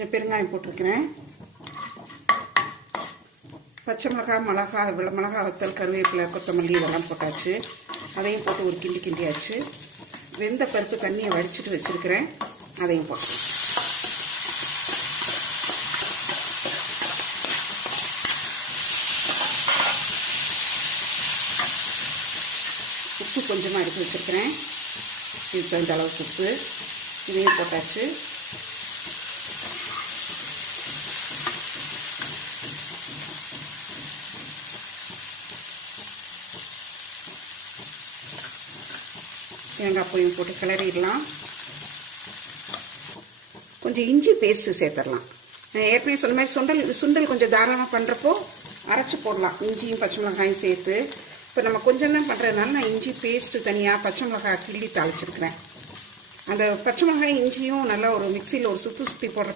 கொஞ்சம் பெருங்காயம் போட்டிருக்கிறேன். பச்சை மிளகாய், மிளகா வத்தல், கருவேப்பிலை, கொத்தமல்லி இதெல்லாம் போட்டாச்சு. அதையும் போட்டு ஒரு கிண்டி கிண்டியாச்சு. வெந்த பருப்பு தண்ணியை வடிச்சிட்டு வச்சுருக்கிறேன், அதையும் போட்டு உப்பு கொஞ்சமாக எடுத்து வச்சுருக்கிறேன். இதுக்கு தகுந்த அளவுக்கு உப்பு இதையும் போட்டாச்சு. தேங்காய் பூயும் போட்டு கிளறிடலாம். கொஞ்சம் இஞ்சி பேஸ்ட்டு சேர்த்துடலாம். ஏற்கனவே சொன்ன மாதிரி சுண்டல் கொஞ்சம் தாராளமாக பண்ணுறப்போ அரைச்சி போடலாம், இஞ்சியும் பச்சை மிளகாயும் சேர்த்து. இப்போ நம்ம கொஞ்சம் தான் பண்ணுறதுனால நான் இஞ்சி பேஸ்ட்டு தனியாக பச்சை மிளகாய் கிள்ளி தாளிச்சிருக்கிறேன். அந்த பச்சை மிளகாய் இஞ்சியும் நல்லா ஒரு மிக்சியில் ஒரு சுற்றி போடுற